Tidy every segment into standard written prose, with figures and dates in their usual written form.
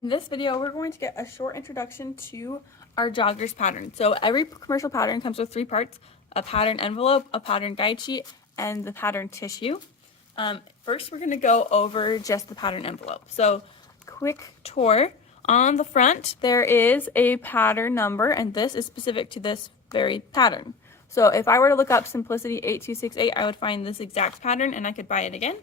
In this video, we're going to get a short introduction to our joggers pattern. So every commercial pattern comes with 3 parts: a pattern envelope, a pattern guide sheet, and the pattern tissue. First, we're going to go over just the pattern envelope. So quick tour. On the front, there is a pattern number, and this is specific to this very pattern. So if I were to look up Simplicity 8268, I would find this exact pattern and I could buy it again.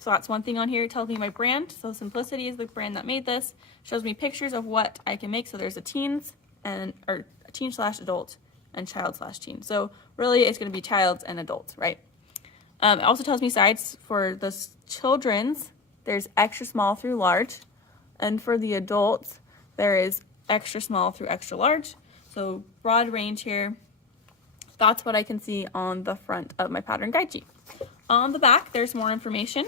So that's one thing on here. It tells me my brand. So Simplicity is the brand that made this. Shows me pictures of what I can make. So there's a teens or a teen/adult and child/teen. So really it's going to be child's and adults, right? It also tells me size for the children's. There's extra small through large, and for the adults there is extra small through extra large. So broad range here. That's what I can see on the front of my pattern guide sheet. On the back, there's more information.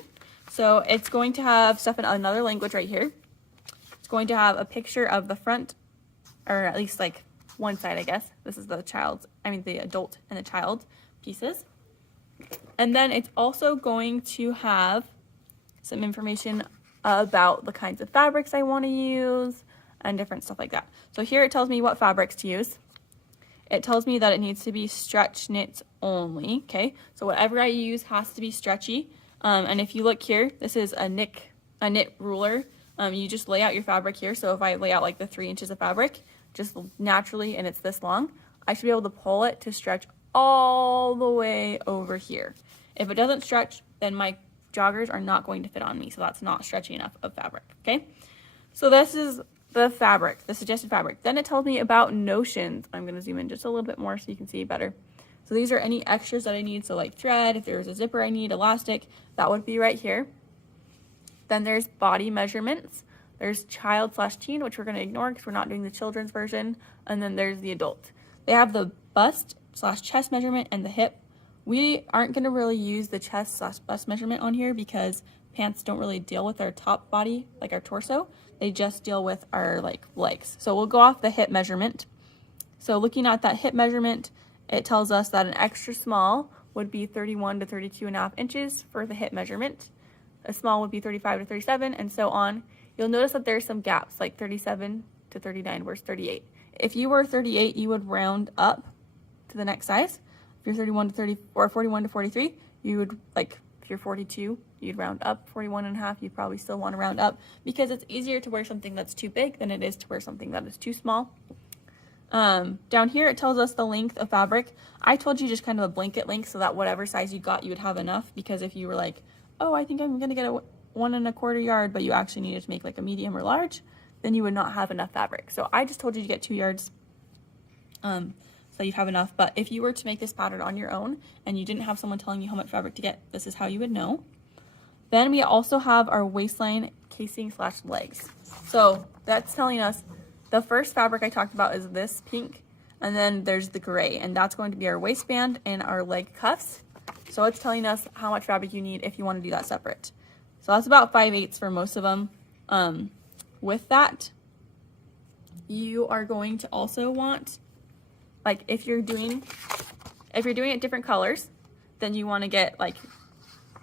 So it's going to have stuff in another language right here. It's going to have a picture of the front, or at least like one side, I guess. This is the the adult and the child pieces. And then it's also going to have some information about the kinds of fabrics I want to use and different stuff like that. So here it tells me what fabrics to use. It tells me that it needs to be stretch knits only, okay? So whatever I use has to be stretchy. And if you look here, this is a knit ruler. You just lay out your fabric here. So if I lay out like the 3 inches of fabric, just naturally, and it's this long, I should be able to pull it to stretch all the way over here. If it doesn't stretch, then my joggers are not going to fit on me. So that's not stretchy enough of fabric, okay? So this is the fabric, the suggested fabric. Then it tells me about notions. I'm gonna zoom in just a little bit more so you can see better. So these are any extras that I need. So like thread, if there's a zipper I need, elastic, that would be right here. Then there's body measurements. There's child/teen, which we're going to ignore because we're not doing the children's version. And then there's the adult. They have the bust/chest measurement and the hip. We aren't going to really use the chest/bust measurement on here because pants don't really deal with our top body, like our torso. They just deal with our legs. So we'll go off the hip measurement. So looking at that hip measurement, it tells us that an extra small would be 31 to 32.5 inches for the hip measurement. A small would be 35 to 37, and so on. You'll notice that there's some gaps, like 37 to 39 versus 38. If you were 38, you would round up to the next size. If you're 31 to 30 or 41 to 43, you would, like, if you're 42, you'd round up. 41.5, you'd probably still want to round up because it's easier to wear something that's too big than it is to wear something that is too small. Down here it tells us the length of fabric. I told you just kind of a blanket length so that whatever size you got, you would have enough, because if you were like, oh, I think I'm gonna get a 1 1/4 yard, but you actually needed to make like a medium or large, then you would not have enough fabric. So I just told you to get 2 yards, so you'd have enough. But if you were to make this pattern on your own and you didn't have someone telling you how much fabric to get, this is how you would know. Then we also have our waistline casing/legs. So that's telling us the first fabric I talked about is this pink, and then there's the gray, and that's going to be our waistband and our leg cuffs. So it's telling us how much fabric you need if you want to do that separate. So that's about 5/8 for most of them. With that, you are going to also want, like, if you're doing it different colors, then you want to get like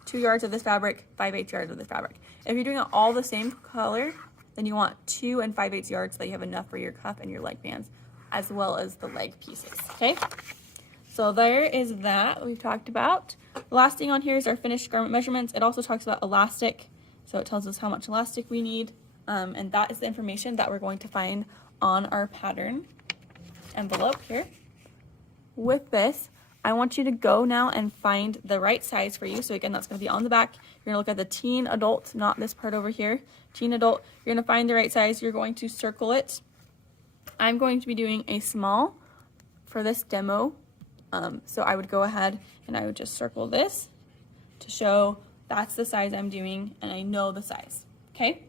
2 yards of this fabric, 5/8 yards of this fabric. If you're doing it all the same color, then you want 2 and 5/8 yards so that you have enough for your cuff and your leg bands, as well as the leg pieces, okay? So there is that we've talked about. The last thing on here is our finished garment measurements. It also talks about elastic, so it tells us how much elastic we need, and that is the information that we're going to find on our pattern envelope here. With this, I want you to go now and find the right size for you. So again, that's going to be on the back. You're going to look at the teen adult, not this part over here. Teen adult, you're going to find the right size. You're going to circle it. I'm going to be doing a small for this demo. So I would go ahead and I would just circle this to show that's the size I'm doing and I know the size. Okay?